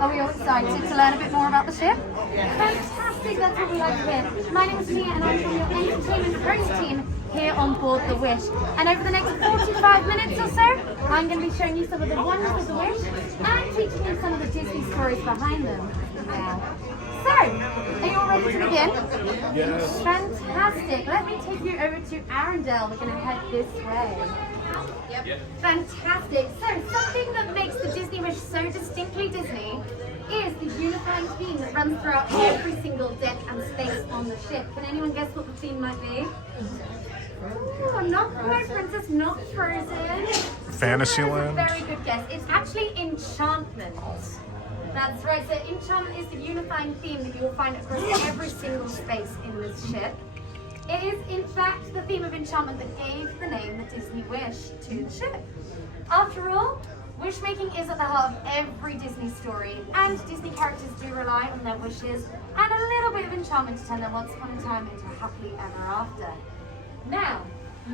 Are we all excited to learn a bit more about the ship? Fantastic, that's what we like to hear. My name is Mia and I'm from your entertainment host team here on board the Wish. And over the next 45 minutes or so, I'm going to be showing you some of the wonders of the Wish and teaching you some of the Disney stories behind them. So, are you all ready to begin? Yes. Fantastic. Let me take you over to Arendelle. We're going to head this way. Yep. Fantastic. So, something that makes the Disney Wish so distinctly Disney is the unifying theme that runs throughout every single deck and space on the ship. Can anyone guess what the theme might be? Oh, not quite Princess, not Frozen. Fantasyland? Very good guess. It's actually Enchantment. That's right. So Enchantment is the unifying theme that you will find across every single space in this ship. It is, in fact, the theme of Enchantment that gave the name the Disney Wish to the ship. After all, wish making is at the heart of every Disney story, and Disney characters do rely on their wishes and a little bit of enchantment to turn their once upon a time into a happily ever after. Now,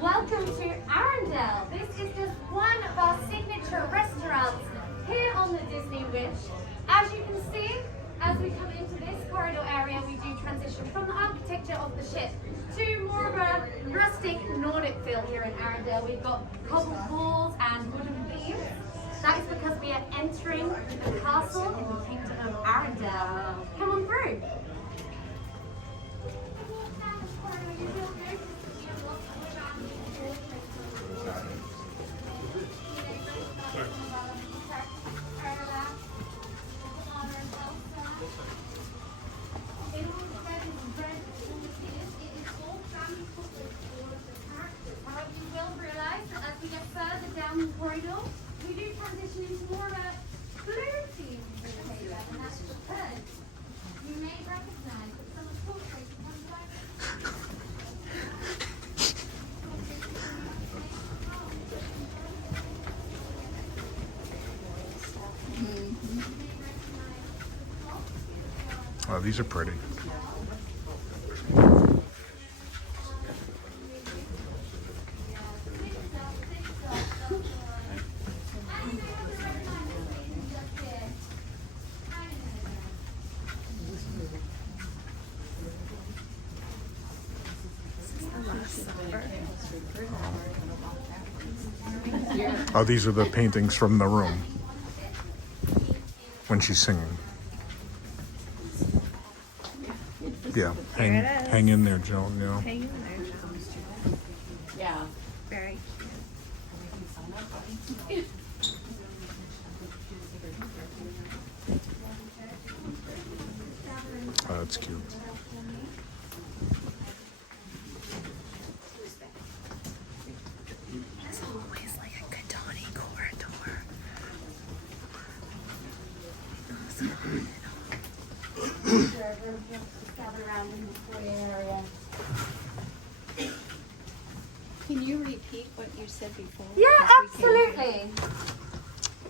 welcome to Arendelle. This is just one of our signature restaurants here on the Disney Wish. As you can see, as we come into this corridor area, we do transition from the architecture of the ship to more of a rustic Nordic feel here in Arendelle. We've got cobbled walls and wooden beams. That is because we are entering the castle in the kingdom of Arendelle. Come on through. Corridor, we do transition into more of a blue theme here, and that's because you may recognize that some of the portraits Oh, these are pretty. Oh, these are the paintings from the room when she's singing. Yeah, hang in there, Joan. Yeah. Hang in there, Joan. Yeah. Very cute. Oh, that's cute. It's always like a good tawny corridor. Can you repeat what you said before? Yeah, absolutely.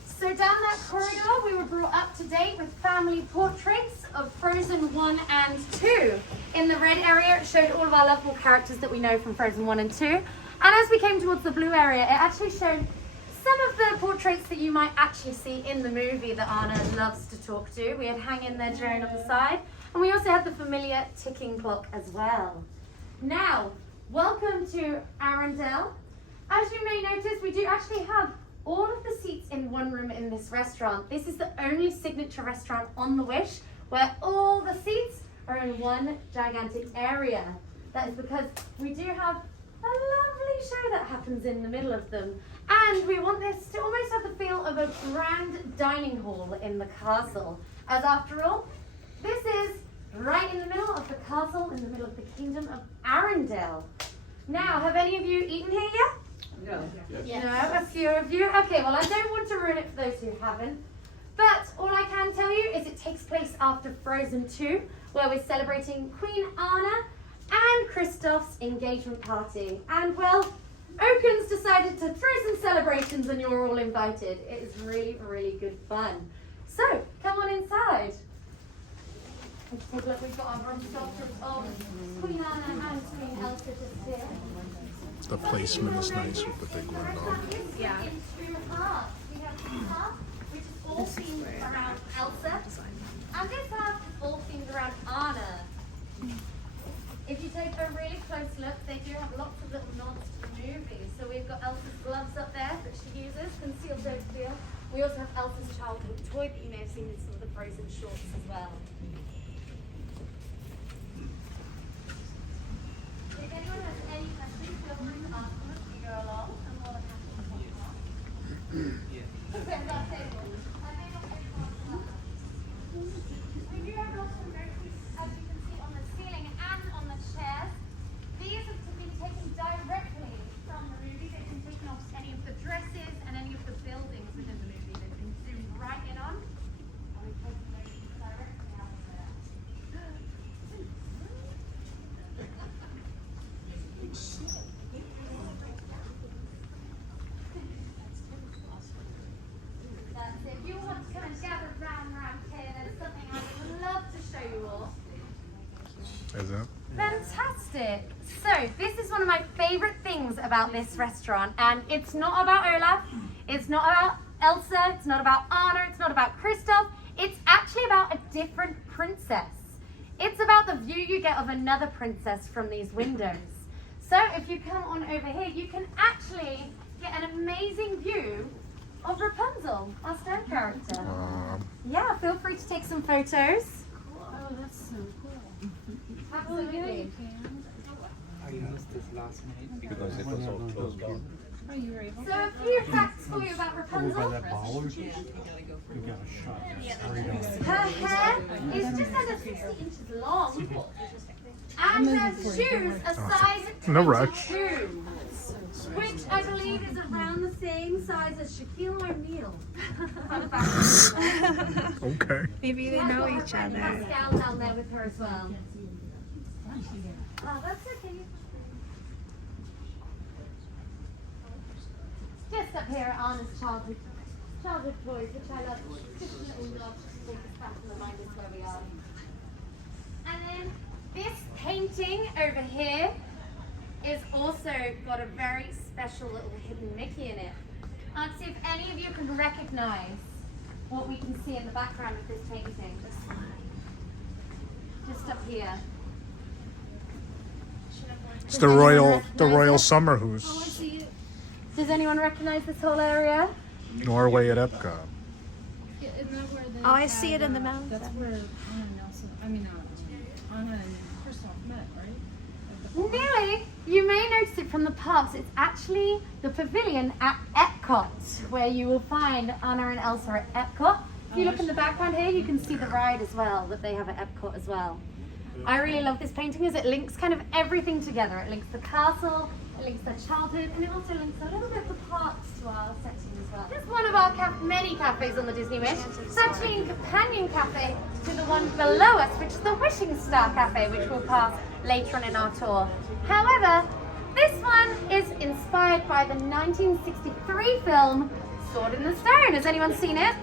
So down that corridor, we were brought up to date with family portraits of Frozen 1 and 2. In the red area, it showed all of our lovable characters that we know from Frozen 1 and 2. And as we came towards the blue area, it actually showed some of the portraits that you might actually see in the movie that Anna loves to talk to. We had Hang In There, Joan on the side. And we also had the familiar ticking clock as well. Now, welcome to Arendelle. As you may notice, we do actually have all of the seats in one room in this restaurant. This is the only signature restaurant on the Wish where all the seats are in one gigantic area. That is because we do have a lovely show that happens in the middle of them. And we want this to almost have the feel of a grand dining hall in the castle. As after all, this is right in the middle of the castle, in the middle of the kingdom of Arendelle. Now, have any of you eaten here yet? No. Yes. No, a few of you. Okay, well, I don't want to ruin it for those who haven't. But all I can tell you is it takes place after Frozen 2, where we're celebrating Queen Anna and Kristoff's engagement party. And, well, Oaken's decided to throw some celebrations and you're all invited. It is really, really good fun. So, come on inside. Let's take a look. We've got our bronze sculptures of Queen Anna and Queen Elsa just here. The placement is nice with the big window. Yeah. We have two halves, which is all themed around Elsa. And this half is all themed around Anna. If you take a really close look, they do have lots of little nods to the movie. So we've got Elsa's gloves up there that she uses, concealed over feel. We also have Elsa's childhood toy that you may have seen in some of the Frozen shorts as well. If anyone has any questions, feel free to ask them as we go along. I'm more than happy to talk about. Where's our table? I may not be able to talk. We do have lots of notices, as you can see, on the ceiling and on the chairs. These have been taken directly from the movie. They've been taken off any of the dresses and any of the buildings within the movie. They've been zoomed right in on. And we've taken those directly out of there. That's it. If you want to come and gather round here, there's something I would love to show you all. Is that? Fantastic. So this is one of my favorite things about this restaurant, and it's not about Olaf, it's not about Elsa, it's not about Anna, it's not about Kristoff. It's actually about a different princess. It's about the view you get of another princess from these windows. So if you come on over here, you can actually get an amazing view of Rapunzel, our stone character. Yeah, feel free to take some photos. Oh, that's so cool. Absolutely. I used this last minute because it was all closed down. Oh, you were able So a few facts for you about Rapunzel. that ballers, you got a shot straight on. Her hair is just under 60 inches long. And her shoes are size No rush. 22, which I believe is around the same size as Shaquille O'Neal. Okay. Maybe they know each other. Pascal down there with her as well. Oh, that's okay. Just up here at Anna's childhood toys, which I love. Just a little nod to take us back and remind us where we are. And then this painting over here is also got a very special little hidden Mickey in it. Let's see if any of you can recognize what we can see in the background of this painting. Just up here. It's the royal summer house. Does anyone recognize this whole area? Norway at Epcot. Isn't that where they Oh, I see it in the mountain. That's where Anna and Kristoff met, right? Nearly. You may notice it from the parks. It's actually the pavilion at Epcot, where you will find Anna and Elsa at Epcot. If you look in the background here, you can see the ride as well that they have at Epcot as well. I really love this painting as it links kind of everything together. It links the castle, it links their childhood, and it also links a little bit of the parks to our setting as well. This is one of our many cafes on the Disney Wish. It's actually a companion cafe to the one below us, which is the Wishing Star Cafe, which we'll pass later on in our tour. However, this one is inspired by the 1963 film Sword in the Stone. Has anyone seen it?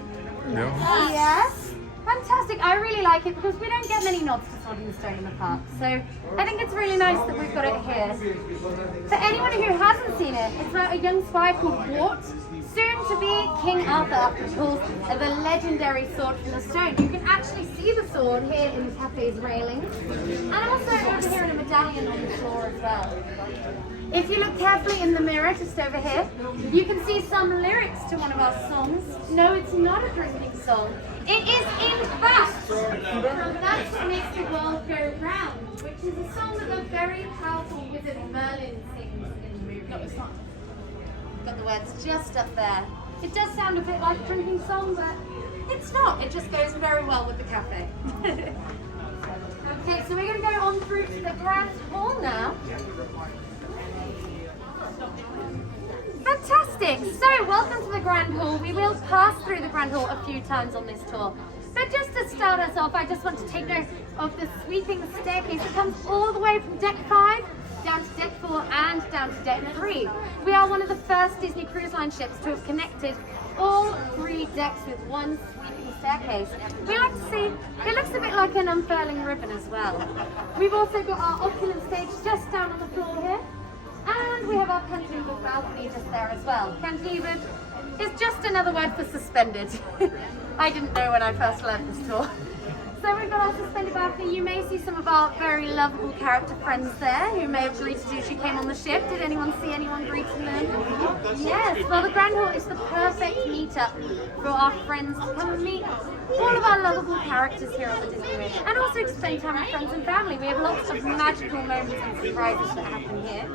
Yeah. Yes. Fantastic. I really like it because we don't get many nods to Sword in the Stone in the park. So I think it's really nice that we've got it here. For anyone who hasn't seen it, it's about a young spy called Wart, soon to be King Arthur, after all, the legendary sword from the stone. You can actually see the sword here in the cafe's railing, and also over here in a medallion on the floor as well. If you look carefully in the mirror just over here, you can see some lyrics to one of our songs. No, it's not a drinking song. It is, in fact, from That's What Makes the World Go Round, which is a song that the very powerful wizard Merlin sings in the movie. Got the words just up there. It does sound a bit like a drinking song, but it's not. It just goes very well with the cafe. Okay, so we're going to go on through to the Grand Hall now. Fantastic! So, welcome to the Grand Hall. We will pass through the Grand Hall a few times on this tour. But just to start us off, I just want to take note of the sweeping staircase that comes all the way from Deck 5 down to Deck 4 and down to Deck 3. We are one of the first Disney Cruise Line ships to have connected all 3 decks with one sweeping staircase. We like to see, it looks a bit like an unfurling ribbon as well. We've also got our opulent stage just down on the floor here. And we have our cantilevered balcony just there as well. Cantilevered is just another word for suspended. I didn't know when I first learned this tour. So we've got our suspended balcony. You may see some of our very lovable character friends there who may have greeted you as you came on the ship. Did anyone see anyone greeting them? Yes, well the Grand Hall is the perfect meetup for our friends to come and meet all of our lovable characters here on the Disney Wish. And also to spend time with friends and family. We have lots of magical moments and surprises that happen here.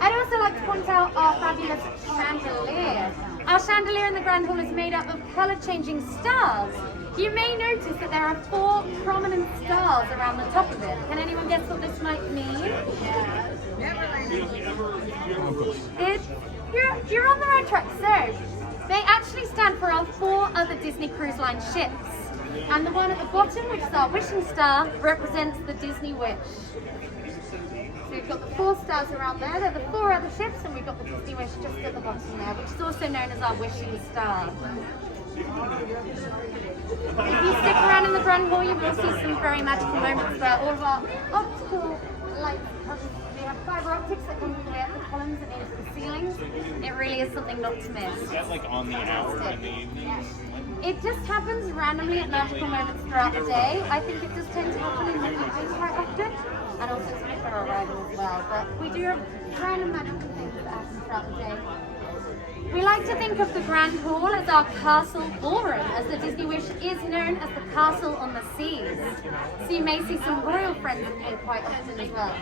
I'd also like to point out our fabulous chandelier. Our chandelier in the Grand Hall is made up of colour-changing stars. You may notice that there are 4 prominent stars around the top of it. Can anyone guess what this might mean? You're on the right track. So, they actually stand for our 4 other Disney Cruise Line ships. And the one at the bottom, which is our wishing star, represents the Disney Wish. So we've got the 4 stars around there. They're the 4 other ships, and we've got the Disney Wish just at the bottom there, which is also known as our wishing star. If you stick around in the Grand Hall, you will see some very magical moments where all of our optical lights, we have fiber optics that come all the way up the columns and into the ceilings. It really is something not to miss. Is that like on the hour in the evening? It just happens randomly at magical moments throughout the day. I think it does tend to happen in the evening quite often, and also some for arrival as well. But we do have random magical things that happen throughout the day. We like to think of the Grand Hall as our castle ballroom, as the Disney Wish is known as the castle on the seas. So you may see some royal friends in here quite often as well.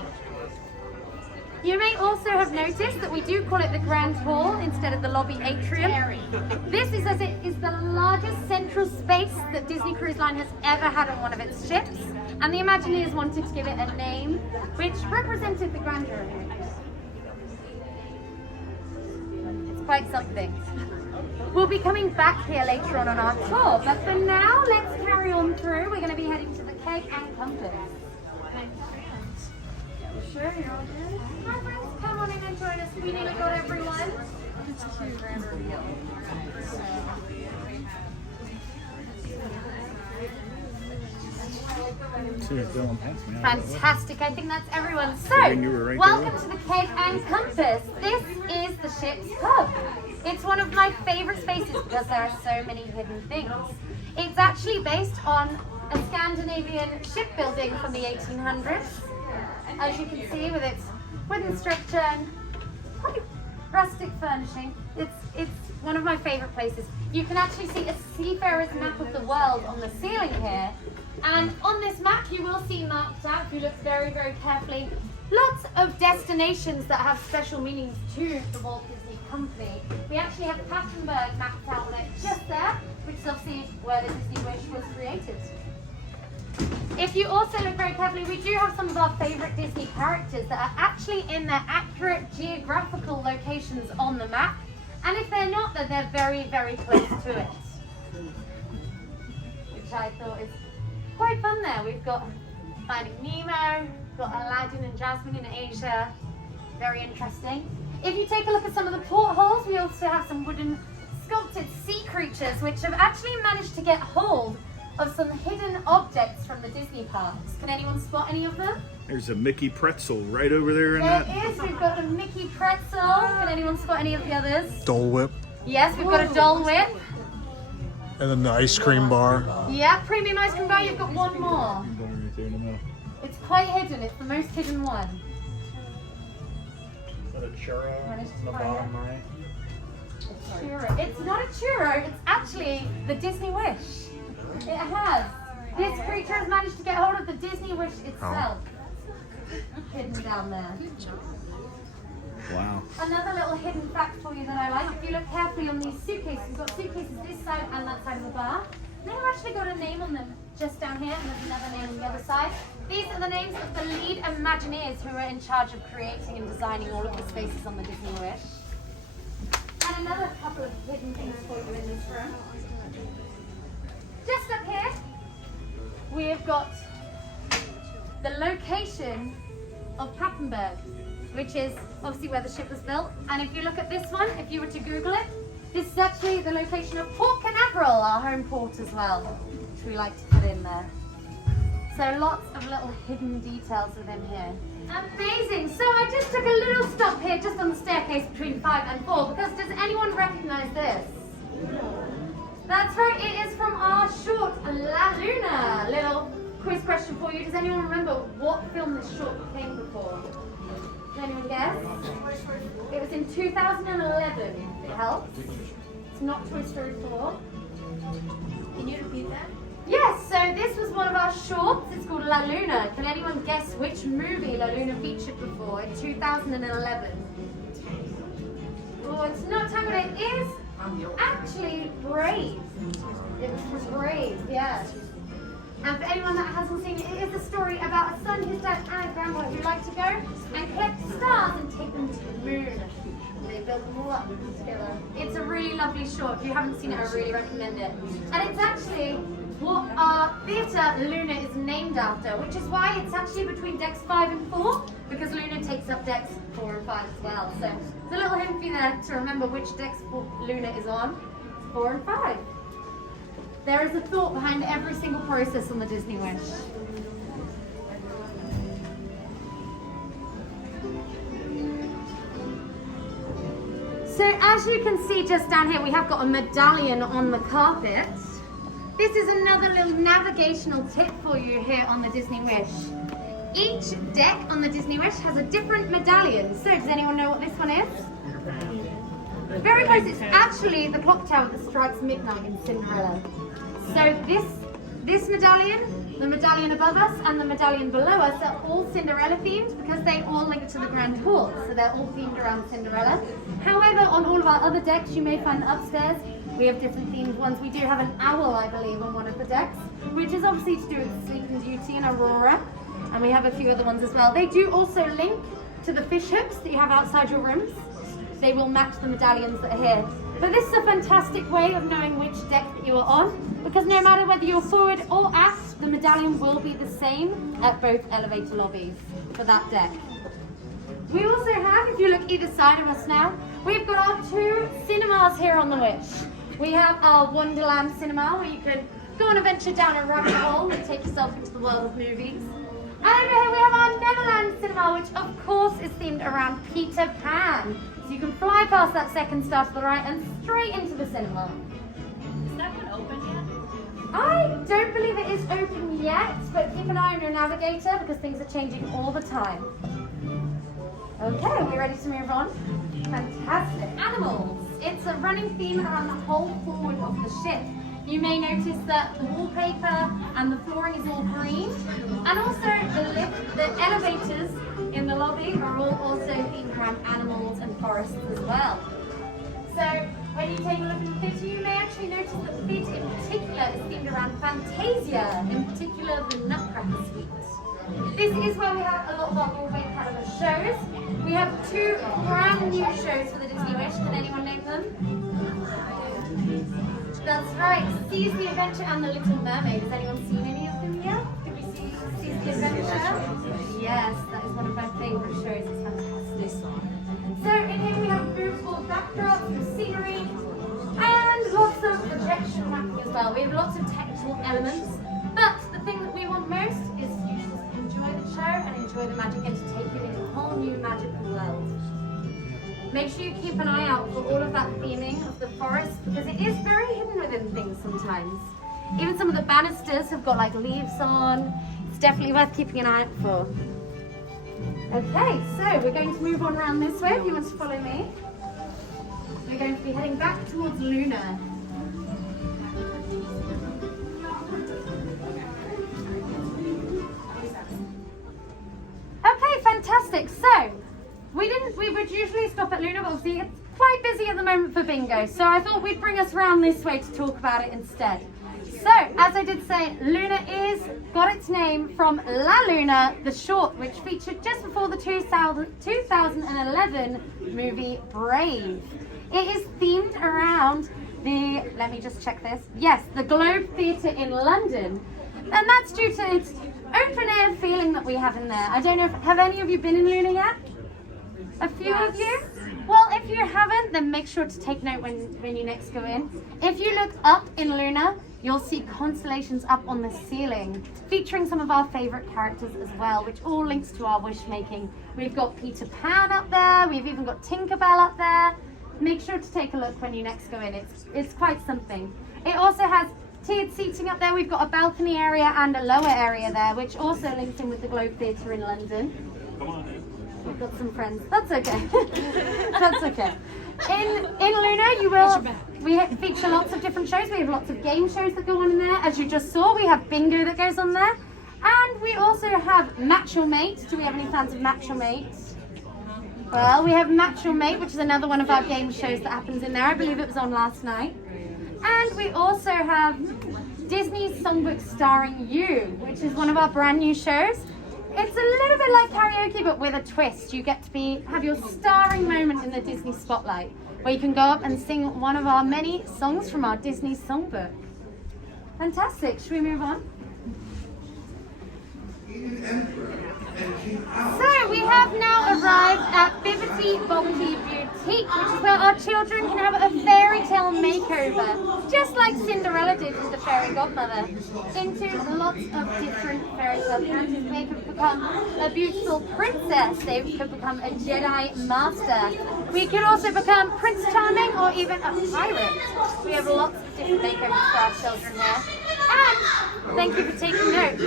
You may also have noticed that we do call it the Grand Hall instead of the lobby atrium. This is as it is the largest central space that Disney Cruise Line has ever had on one of its ships, and the Imagineers wanted to give it a name which represented the grandeur of it. Quite something. We'll be coming back here later on our tour, but for now, let's carry on through. We're going to be heading to the Keg Compass. Sure, you're all good? Hi friends, come on in and join us. We nearly got everyone. Fantastic, I think that's everyone. So, welcome to the Keg and Compass. This is the ship's pub. It's one of my favorite spaces because there are so many hidden things. It's actually based on a Scandinavian shipbuilding from the 1800s. As you can see with its wooden structure and quite rustic furnishing, it's one of my favorite places. You can actually see a seafarer's map of the world on the ceiling here. And on this map, you will see marked out, if you look very, very carefully, lots of destinations that have special meanings to the Walt Disney Company. We actually have Papenburg mapped out on it just there, which is obviously where the Disney Wish was created. If you also look very carefully, we do have some of our favorite Disney characters that are actually in their accurate geographical locations on the map. And if they're not, then they're very, very close to it. Which I thought is quite fun there. We've got Finding Nemo, got Aladdin and Jasmine in Asia. Very interesting. If you take a look at some of the portholes, we also have some wooden sculpted sea creatures which have actually managed to get hold of some hidden objects from the Disney parks. Can anyone spot any of them? There's a Mickey pretzel right over there in There that. is. We've got the Mickey pretzel. Can anyone spot any of the others? Dole Whip. Yes, we've got a Dole Whip. And then the ice cream bar. Yeah, premium ice cream bar. You've got one more. It's quite hidden. It's the most hidden one. Is that a churro on the bottom right? Churro. It's not a churro. It's actually the Disney Wish. It has. This creature has managed to get hold of the Disney Wish itself. Hidden down there. Wow. Another little hidden fact for you that I like. If you look carefully on these suitcases, we've got suitcases this side and that side of the bar. They've actually got a name on them just down here, and there's another name on the other side. These are the names of the lead Imagineers who are in charge of creating and designing all of the spaces on the Disney Wish. And another couple of hidden things for you in this room. Just up here, we have got the location of Papenburg, which is obviously where the ship was built. And if you look at this one, if you were to Google it, this is actually the location of Port Canaveral, our home port as well, which we like to put in there. So lots of little hidden details within here. Amazing. So I just took a little stop here just on the staircase between 5 and 4 because does anyone recognize this? That's right, it is from our short La Luna. Little quiz question for you. Does anyone remember what film this short came before? Can anyone guess? It was in 2011. It helps. It's not Toy Story 4. Can you repeat that? Yes, so this was one of our shorts. It's called La Luna. Can anyone guess which movie La Luna featured before in 2011? Oh, it's not Tangled. It is actually Brave. It was Brave, yeah. And for anyone that hasn't seen it, it is a story about a son, his dad, and a grandma who like to go and collect stars and take them to the moon. They built them all up together. It's a really lovely short. If you haven't seen it, I really recommend it. And it's actually what our theatre Luna is named after, which is why it's actually between decks 5 and 4, because Luna takes up decks 4 and 5 as well. So it's a little hint for you there to remember which decks Luna is on. It's 4 and 5. There is a thought behind every single process on the Disney Wish. So as you can see just down here, we have got a medallion on the carpet. This is another little navigational tip for you here on the Disney Wish. Each deck on the Disney Wish has a different medallion. So does anyone know what this one is? Very close. It's actually the clock tower that strikes midnight in Cinderella. So this medallion, the medallion above us, and the medallion below us are all Cinderella themed because they all link to the Grand Hall. So they're all themed around Cinderella. However, on all of our other decks, you may find upstairs, we have different themed ones. We do have an owl, I believe, on one of the decks, which is obviously to do with Sleeping Beauty and Aurora. And we have a few other ones as well. They do also link to the fish hooks that you have outside your rooms. They will match the medallions that are here. But this is a fantastic way of knowing which deck that you are on, because no matter whether you're forward or aft, the medallion will be the same at both elevator lobbies for that deck. We also have, if you look either side of us now, we've got our 2 cinemas here on the Wish. We have our Wonderland cinema, where you can go on a venture down a rabbit hole and take yourself into the world of movies. And over here we have our Neverland cinema, which of course is themed around Peter Pan. So you can fly past that second star to the right and straight into the cinema. Is that one open yet? I don't believe it is open yet, but keep an eye on your navigator because things are changing all the time. Okay, are we ready to move on? Fantastic. Animals. It's a running theme around the whole forward of the ship. You may notice that the wallpaper and the flooring is all green. And also the elevators in the lobby are all also themed around animals and forests as well. So when you take a look at the theatre, you may actually notice that the theatre in particular is themed around Fantasia, in particular the Nutcracker Suite. This is where we have a lot of our Broadway caliber shows. We have 2 brand new shows for the Disney Wish. Can anyone name them? That's right, Seize the Adventure and The Little Mermaid. Has anyone seen any of them yet? Did we see Seize the Adventure? Yes, that is one of my favourite shows. It's fantastic. So in here we have movable backdrops with scenery and lots of projection mapping as well. We have lots of technical elements, but the thing that we want most is you to just enjoy the show and enjoy the magic and to take you into a whole new magical world. Make sure you keep an eye out for all of that theming of the forest because it is very hidden within things sometimes. Even some of the banisters have got like leaves on. It's definitely worth keeping an eye out for. Okay, so we're going to move on around this way if you want to follow me. We're going to be heading back towards Luna. Okay, fantastic. So, we would usually stop at Luna, but obviously it's quite busy at the moment for bingo. So I thought we'd bring us around this way to talk about it instead. So, as I did say, Luna got its name from La Luna, the short, which featured just before the 2011 movie Brave. It is themed around let me just check this. Yes, the Globe Theatre in London. And that's due to its open air feeling that we have in there. I don't know, have any of you been in Luna yet? A few of you? Well, if you haven't, then make sure to take note when you next go in. If you look up in Luna, you'll see constellations up on the ceiling, featuring some of our favorite characters as well, which all links to our wish making. We've got Peter Pan up there, we've even got Tinkerbell up there. make sure to take a look when you next go in. It's quite something. It also has tiered seating up there. We've got a balcony area and a lower area there, which also links in with the Globe Theatre in London. We've got some friends. That's okay. That's okay. In Luna, we feature lots of different shows. We have lots of game shows that go on in there. As you just saw, we have bingo that goes on there. And we also have Match Your Mate. Do we have any fans of Match Your Mate? Well, we have Match Your Mate, which is another one of our game shows that happens in there. I believe it was on last night. And we also have Disney's Songbook Starring You, which is one of our brand new shows. It's a little bit like karaoke, but with a twist. You get to have your starring moment in the Disney spotlight, where you can go up and sing one of our many songs from our Disney songbook. Fantastic. Should we move on? So we have now arrived at Bibbidi Bobbidi Boutique, which is where our children can have a fairy tale makeover, just like Cinderella did with the fairy godmother, into lots of different fairy tale characters. They could become a beautiful princess, they could become a Jedi master, we could also become Prince Charming or even a pirate. We have lots of different makeovers for our children here. And thank you for taking note.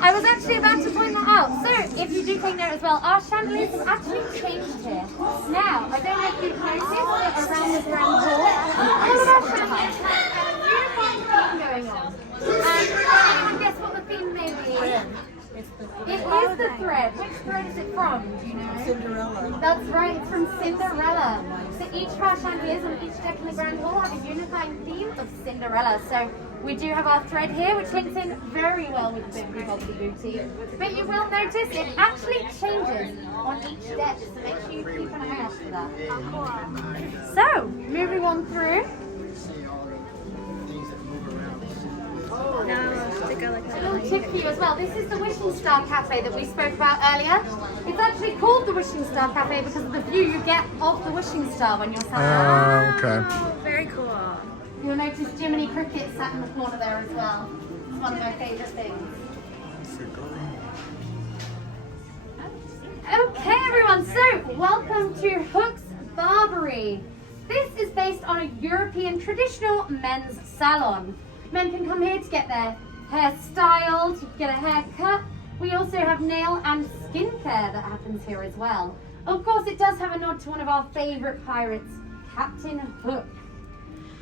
I was actually about to point that out. So if you do take note as well, our chandeliers have actually changed here. Now, I don't know if you've noticed that around the grand hall, all of our chandeliers have a uniform theme going on. And can anyone guess what the theme may be? It is the thread. Which thread is it from? Do you know? Cinderella. That's right, it's from Cinderella. So each of our chandeliers on each deck in the grand hall have a unifying theme of Cinderella. So we do have our thread here, which links in very well with Bibbidi Bobbidi Boutique. But you will notice it actually changes on each deck, so make sure you keep an eye out for that. So, moving on through. A little tip for you as well. This is the Wishing Star Cafe that we spoke about earlier. It's actually called the Wishing Star Cafe because of the view you get of the Wishing Star when you're sat there. Okay. Oh, very cool. You'll notice Jiminy Cricket sat in the corner there as well. It's one of my favourite things. Okay everyone, so welcome to Hook's Barbery. This is based on a European traditional men's salon. Men can come here to get their hair styled, to get a haircut. We also have nail and skincare that happens here as well. Of course, it does have a nod to one of our favourite pirates, Captain Hook.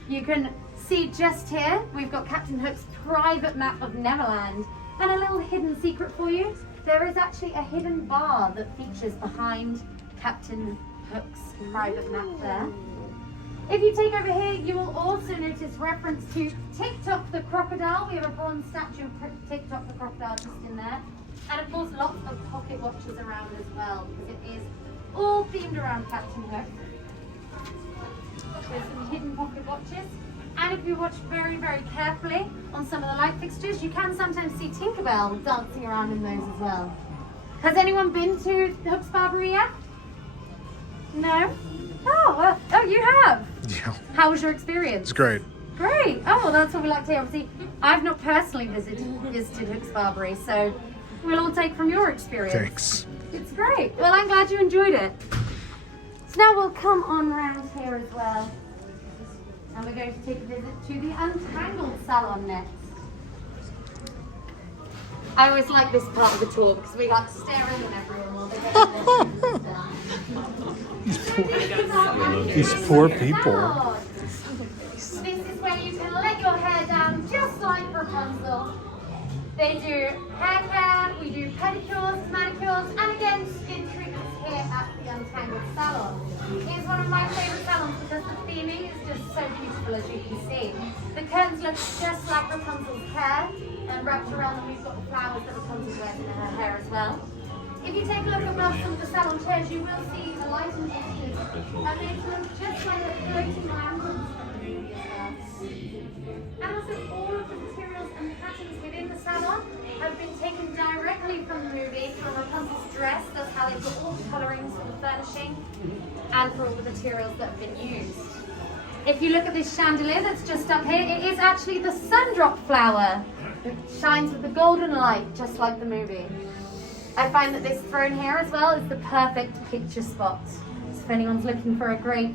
You can see just here, we've got Captain Hook's private map of Neverland. And a little hidden secret for you, there is actually a hidden bar that features behind Captain Hook's private map there. If you take over here, you will also notice reference to TikTok the crocodile. We have a bronze statue of TikTok the crocodile just in there. And of course, lots of pocket watches around as well, because it is all themed around Captain Hook. There's some hidden pocket watches. And if you watch very, very carefully on some of the light fixtures, you can sometimes see Tinkerbell dancing around in those as well. Has anyone been to Hook's Barbery yet? No? Oh, well, oh, you have? Yeah. How was your experience? It's great. Great. Oh, well, that's what we like to hear. Obviously, I've not personally visited Hook's Barbery, so we'll all take from your experience. Thanks. It's great. Well, I'm glad you enjoyed it. So now we'll come on round here as well. And we're going to take a visit to the Untangled Salon next. I always like this part of the tour because we like staring at everyone while they get These poor people. This is where you can let your hair down just like Rapunzel. They do hair care, we do pedicures, manicures, and again skin treatments here at the Untangled Salon. It is one of my favourite salons because the theming is just so beautiful, as you can see. The curtains look just like Rapunzel's hair, and wrapped around them we've got the flowers that Rapunzel wears in her hair as well. If you take a look above some of the salon chairs, you will see the lighting fixtures, and they look just like the floating lanterns from the movie as well. And also all of the materials and patterns within the salon have been taken directly from the movie, from Rapunzel's dress. That's how they've got all the colourings for the furnishing and for all the materials that have been used. If you look at this chandelier that's just up here, it is actually the sundrop flower. It shines with the golden light, just like the movie. I find that this throne here as well is the perfect picture spot. So if anyone's looking for a great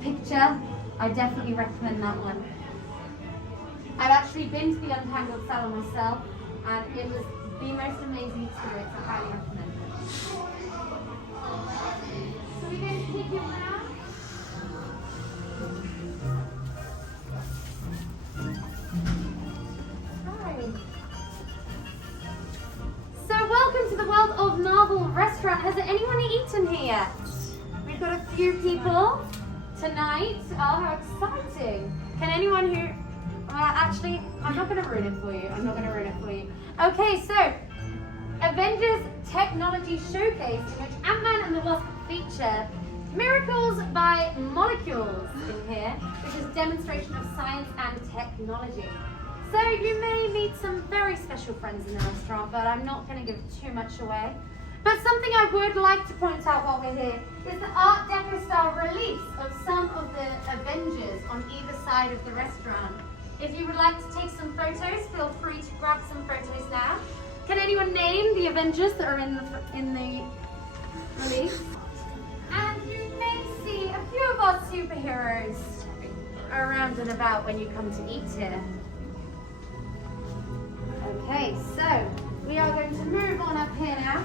picture, I definitely recommend that one. I've actually been to the Untangled Salon myself, and it was the most amazing experience. I highly recommend it. So we're going to take you around. So welcome to the world of Marvel Restaurant. Has anyone eaten here yet? We've got a few people tonight. Oh, how exciting. Can anyone who... actually, I'm not going to ruin it for you. Okay, so Avengers Technology Showcase, in which Ant-Man and the Wasp feature Miracles by Molecules in here, which is a demonstration of science and technology. So you may meet some very special friends in the restaurant, but I'm not going to give too much away. But something I would like to point out while we're here is the Art Deco style release of some of the Avengers on either side of the restaurant. If you would like to take some photos, feel free to grab some photos now. Can anyone name the Avengers that are in the release? And you may see a few of our superheroes around and about when you come to eat here. Okay, so we are going to move on up here now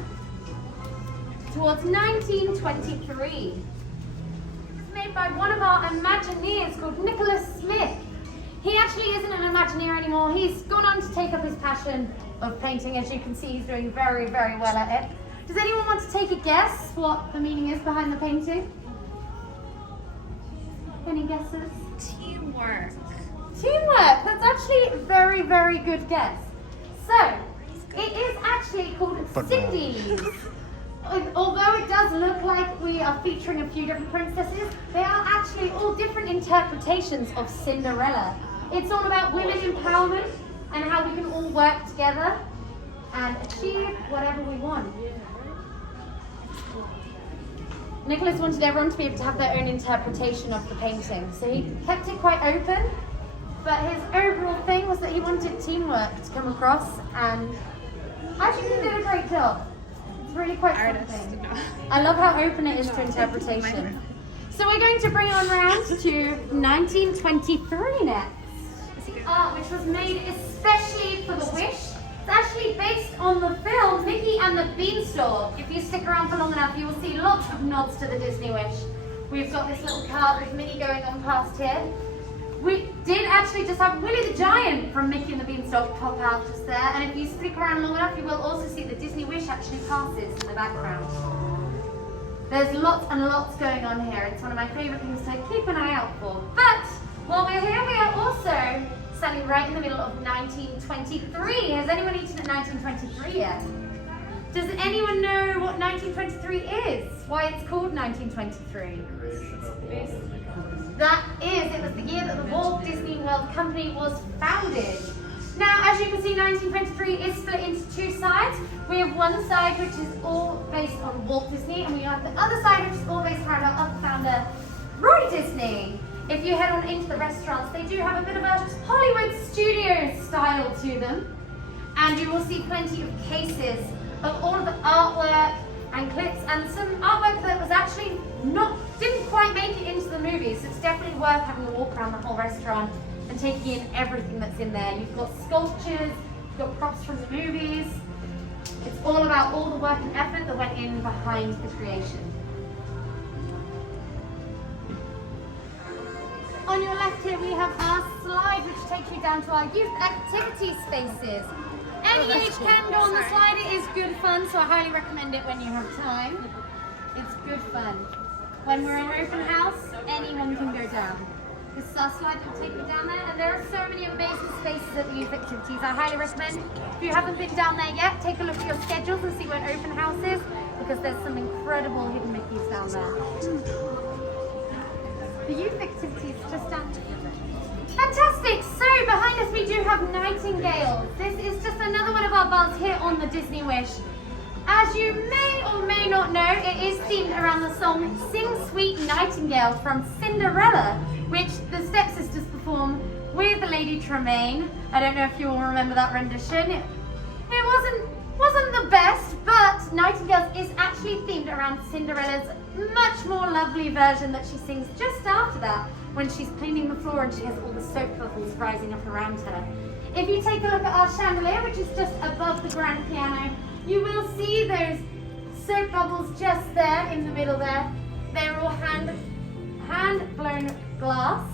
towards 1923. It was made by one of our Imagineers called Nicholas Smith. He actually isn't an Imagineer anymore. He's gone on to take up his passion of painting. As you can see, he's doing very, very well at it. Does anyone want to take a guess what the meaning is behind the painting? Any guesses? Teamwork. Teamwork! That's actually a very, very good guess. So, it is actually called Cindy's. Although it does look like we are featuring a few different princesses, they are actually all different interpretations of Cinderella. It's all about women empowerment and how we can all work together and achieve whatever we want. Nicholas wanted everyone to be able to have their own interpretation of the painting, so he kept it quite open. But his overall thing was that he wanted teamwork to come across, and I think he did a great job. It's really quite something. I love how open it is to interpretation. So we're going to bring on round to 1923 next. Art which was made especially for the Wish. It's actually based on the film Mickey and the Beanstalk. If you stick around for long enough, you will see lots of nods to the Disney Wish. We've got this little cart with Minnie going on past here. We did actually just have Willie the Giant from Mickey and the Beanstalk pop out just there, and if you stick around long enough, you will also see the Disney Wish actually passes in the background. There's lots and lots going on here. It's one of my favourite things to keep an eye out for. But while we're here, we are also standing right in the middle of 1923. Has anyone eaten at 1923 yet? Does anyone know what 1923 is? Why it's called 1923? That is, it was the year that the Walt Disney World Company was founded. Now, as you can see, 1923 is split into two sides. We have one side which is all based on Walt Disney, and we have the other side which is all based around our other founder, Roy Disney. If you head on into the restaurants, they do have a bit of a Hollywood studio style to them. And you will see plenty of cases of all of the artwork and clips, and some artwork that was actually didn't quite make it into the movies. So it's definitely worth having a walk around the whole restaurant and taking in everything that's in there. You've got sculptures, you've got props from the movies. It's all about all the work and effort that went in behind the creation. On your left here we have our slide which takes you down to our youth activity spaces. Any age can go on the slide. It is good fun, so I highly recommend it when you have time. It's good fun. When we're in open house, anyone can go down. This is our slide that will take you down there, and there are so many amazing spaces at the youth activities. I highly recommend, if you haven't been down there yet, take a look at your schedules and see when open house is, because there's some incredible hidden Mickeys down there. The youth activities just down there. Fantastic! So behind us we do have Nightingale. This is just another one of our bars here on the Disney Wish. As you may or may not know, it is themed around the song Sing Sweet Nightingale from Cinderella, which the stepsisters perform with Lady Tremaine. I don't know if you all remember that rendition. It wasn't the best, but Nightingales is actually themed around Cinderella's much more lovely version that she sings just after that, when she's cleaning the floor and she has all the soap bubbles rising up around her. If you take a look at our chandelier, which is just above the grand piano, you will see those soap bubbles just there in the middle there. They're all hand-blown glass.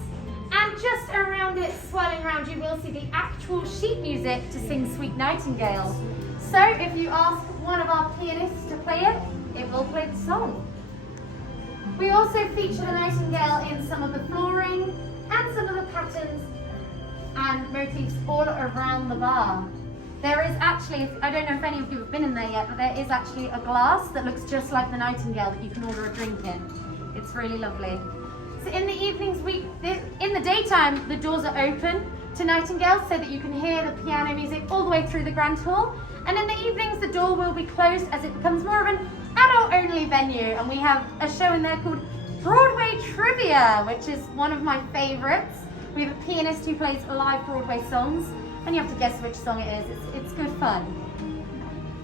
And just around it, swirling around, you will see the actual sheet music to sing Sweet Nightingale. So if you ask one of our pianists to play it, it will play the song. We also feature the Nightingale in some of the flooring and some of the patterns and motifs all around the bar. There is actually, I don't know if any of you have been in there yet, but there is actually a glass that looks just like the Nightingale that you can order a drink in. It's really lovely. So in the evenings, in the daytime, the doors are open to Nightingale so that you can hear the piano music all the way through the Grand Hall. And in the evenings, the door will be closed as it becomes more of an adult-only venue. And we have a show in there called Broadway Trivia, which is one of my favorites. We have a pianist who plays live Broadway songs, and you have to guess which song it is. It's good fun.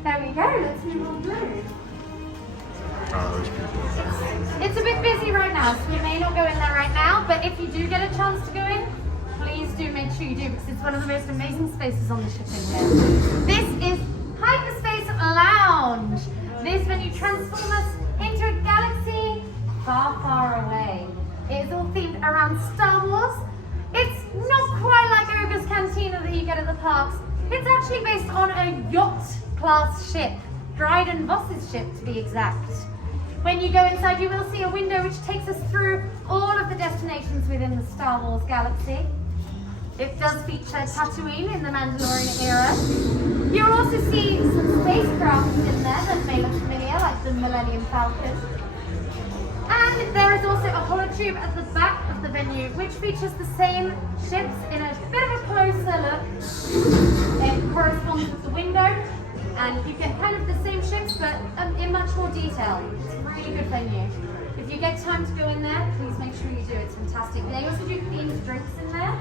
There we go, let's move on through. It's a bit busy right now, so we may not go in there right now, but if you do get a chance to go in, please do make sure you do, because it's one of the most amazing spaces on the ship in here. This is Hyperspace Lounge. This venue transforms us into a galaxy far, far away. It is all themed around Star Wars. It's not quite like Ogre's Cantina that you get at the parks. It's actually based on a yacht-class ship, Dryden Voss's ship to be exact. When you go inside, you will see a window which takes us through all of the destinations within the Star Wars galaxy. It does feature Tatooine in the Mandalorian era. You'll also see some spacecraft in there that may look familiar, like the Millennium Falcon. And there is also a holotube at the back of the venue, which features the same ships in a bit of a closer look. It corresponds with the window, and you get kind of the same ships, but in much more detail. It's a really good venue. If you get time to go in there, please make sure you do. It's fantastic. They also do themed drinks in there.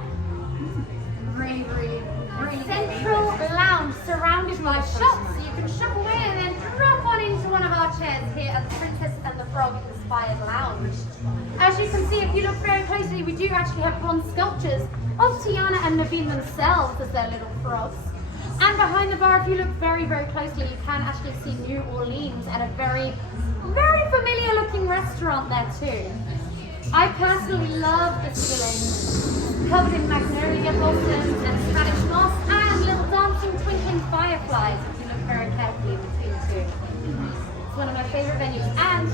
Really, really, really central lounge surrounded by shops, so you can shop away and then drop on into one of our chairs here at the Princess and the Frog inspired lounge. As you can see, if you look very closely, we do actually have bronze sculptures of Tiana and Naveen themselves as their little frogs. And behind the bar, if you look very, very closely, you can actually see New Orleans and a very, very familiar looking restaurant there too. I personally love the ceiling, covered in magnolia blossoms and Spanish moss and little dancing, twinkling fireflies if you look very carefully between the two. It's one of my favorite venues, and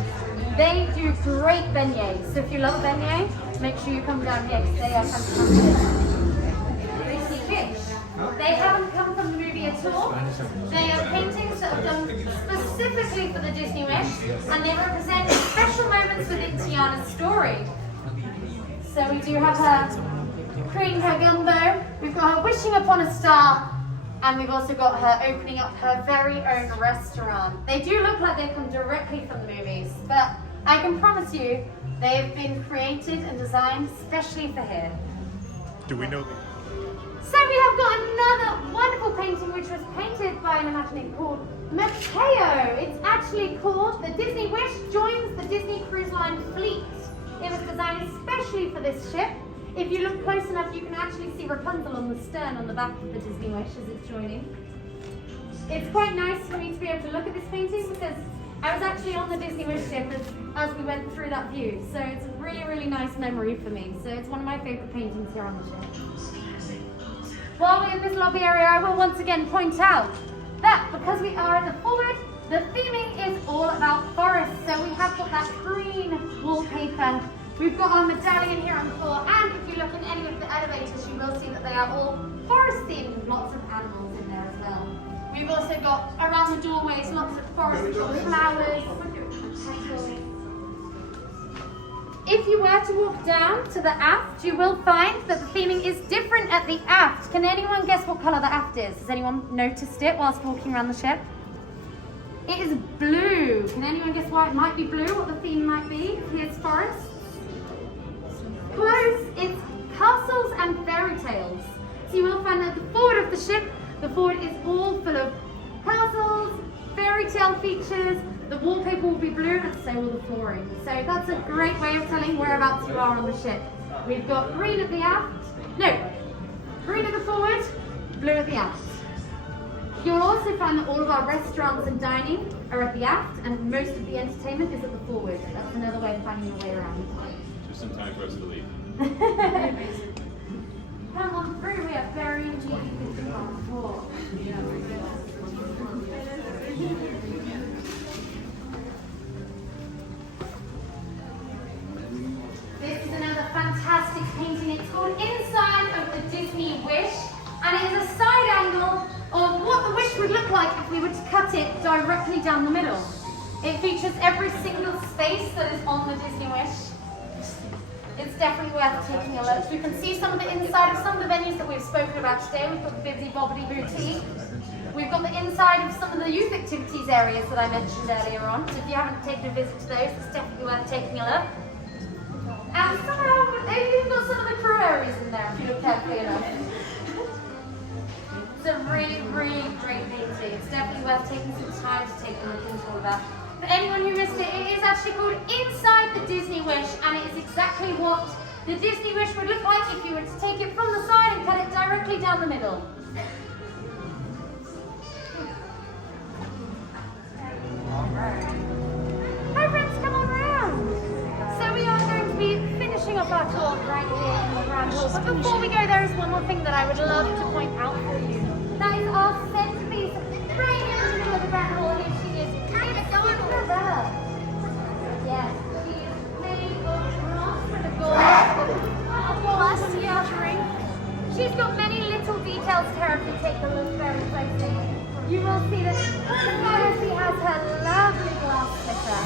they do great beignets. So if you love a beignet, make sure you come down here because they are fantastic. Greasy fish. They haven't come from the movie at all. They are paintings that are done specifically for the Disney Wish, and they represent special moments within Tiana's story. So we do have her creating her gumbo, we've got her wishing upon a star, and we've also got her opening up her very own restaurant. They do look like they come directly from the movies, but I can promise you they've been created and designed specially for here. Do we know? So we have got another wonderful painting which was painted by an Imagining called Mateo. It's actually called The Disney Wish Joins the Disney Cruise Line Fleet. It was designed especially for this ship. If you look close enough, you can actually see Rapunzel on the stern on the back of the Disney Wish as it's joining. It's quite nice for me to be able to look at this painting because I was actually on the Disney Wish ship as we went through that view. So it's a really, really nice memory for me. So it's one of my favorite paintings here on the ship. While we're in this lobby area, I will once again point out that because we are at the forward, the theming is all about forest. So we have got that green wallpaper. We've got our medallion here on the floor, and if you look in any of the elevators, you will see that they are all forest themed with lots of animals in there as well. We've also got around the doorways lots of forest flowers and petals. If you were to walk down to the aft, you will find that the theming is different at the aft. Can anyone guess what colour the aft is? Has anyone noticed it whilst walking around the ship? It is blue. Can anyone guess why it might be blue? What the theme might be? Here's forest. Close. It's castles and fairy tales. So you will find that the forward of the ship, the forward is all full of castles, fairy tale features. The wallpaper will be blue and so will the flooring. So that's a great way of telling whereabouts you are on the ship. We've got green at the aft, green at the forward, blue at the aft. You'll also find that all of our restaurants and dining are at the aft, and most of the entertainment is at the forward. That's another way of finding your way around. Just in time for us to leave. Come on through, we have very unique things on the floor. This is another fantastic painting. It's called Inside of the Disney Wish, and it is a side angle of what the wish would look like if we were to cut it directly down the middle. It features every single space that is on the Disney Wish. It's definitely worth taking a look. You can see some of the inside of some of the venues that we've spoken about today. We've got the Bibbidi Bobbidi Boutique. We've got the inside of some of the youth activities areas that I mentioned earlier on. So if you haven't taken a visit to those, it's definitely worth taking a look. And somehow they've even got some of the crew areas in there if you look carefully enough. It's a really, really great painting. It's definitely worth taking some time to take a look into all of that. For anyone who missed it, it is actually called Inside the Disney Wish, and it is exactly what the Disney Wish would look like if you were to take it from the side and cut it directly down the middle. Hi friends, come on round. So we are going to be finishing off our tour right here in the Grand Hall. But before we go, there is one more thing that I would love to point out for you. That is our centerpiece right in the middle of the Grand Hall. Here she is. Cinderella. Yes, she is made of brass with a glass drink. She's got many little details to her if you take a look very closely. You will see that she has her lovely glass slipper.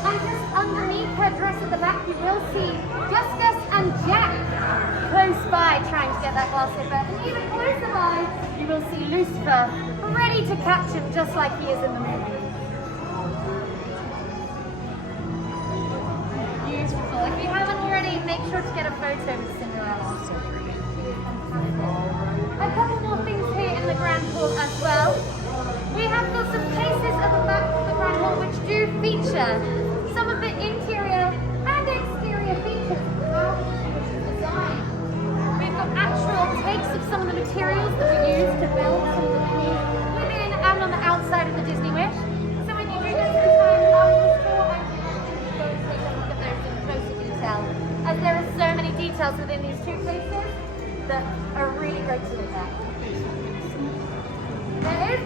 And just underneath her dress at the back, you will see Gus and Jack close by trying to get that glass slipper. And even closer by, you will see Lucifer ready to catch him just like he is in the movie. Beautiful. If you haven't already, make sure to get a photo with Cinderella. A couple more things here in the Grand Hall as well. We have got some places at the back of the Grand Hall which do feature some of the interior and exterior features of the design. We've got actual takes of some of the materials that we use to build some of the venues within and on the outside of the Disney Wish. So when you do get some time after the tour, I recommend you go and take a look at those in closer detail, as there are so many details within these two places that are really great to look at.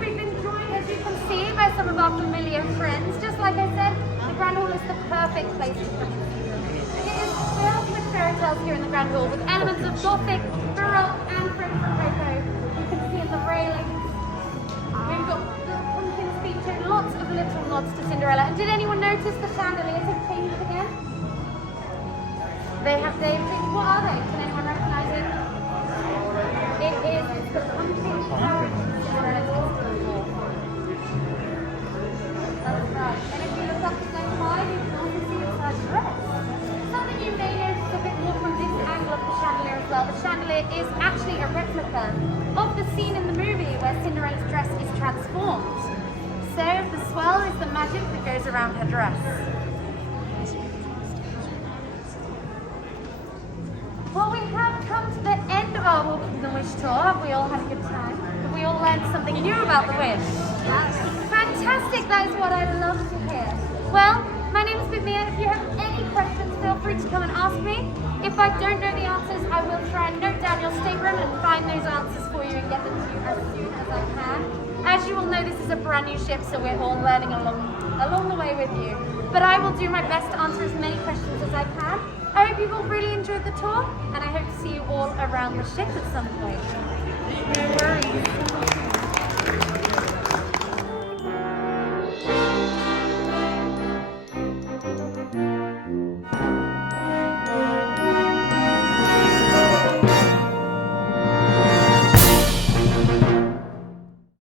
We've been joined, as you can see, by some of our familiar friends. Just like I said, the Grand Hall is the perfect place to come. It is filled with fairy tales here in the Grand Hall, with elements of Gothic, Baroque, and French Rococo. You can see in the railings. We've got the pumpkins featured, lots of little nods to Cinderella. And did anyone notice the chandeliers have changed again? They've changed. What are they? Can anyone recognize it? It is the pumpkin carriage. That's right. And if you look up the same side, you can also see inside the dress. Something you may notice a bit more from this angle of the chandelier as well. The chandelier is actually a replica of the scene in the movie where Cinderella's dress is transformed. So the swirl is the magic that goes around her dress. Well, we have come to the end of our Walking the Wish tour. Have we all had a good time? Have we all learned something new about the Wish? Yes. Fantastic, that is what I love to hear. Well, my name is Bibbidi. If you have any questions, feel free to come and ask me. If I don't know the answers, I will try and note down your stateroom and find those answers for you and get them to you as soon as I can. As you all know, this is a brand new ship, so we're all learning along the way with you. But I will do my best to answer as many questions as I can. I hope you've all really enjoyed the tour, and I hope to see you all around the ship at some point. No worries.